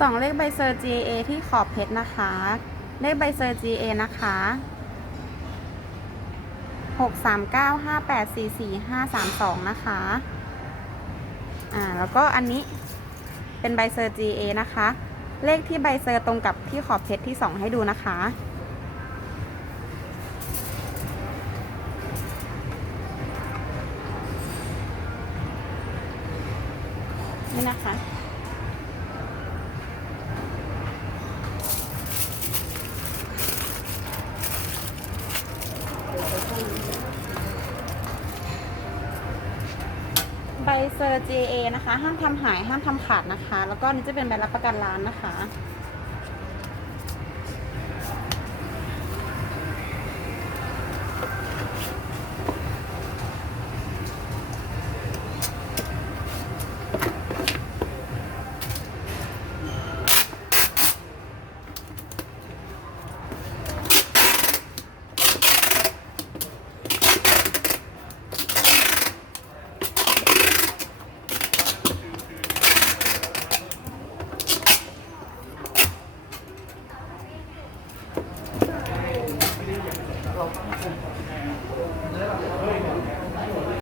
สองเลขใบเซอร์ GA ที่ขอบเพชรนะคะ เลขใบเซอร์ GA นะคะหกสามเก้าห้าแปดสี่สี่ห้าสามสองนะคะ อ่า แล้วก็อันนี้เป็นใบเซอร์ GA นะคะ เลขที่ใบเซอร์ตรงกับที่ขอบเพชรที่สองให้ดูนะคะ นี่นะคะ ใบเซอร์ GA นะคะ ห้ามทำหายห้ามทำขาดนะคะ แล้วก็นี่จะเป็นใบรับประกันร้านนะคะ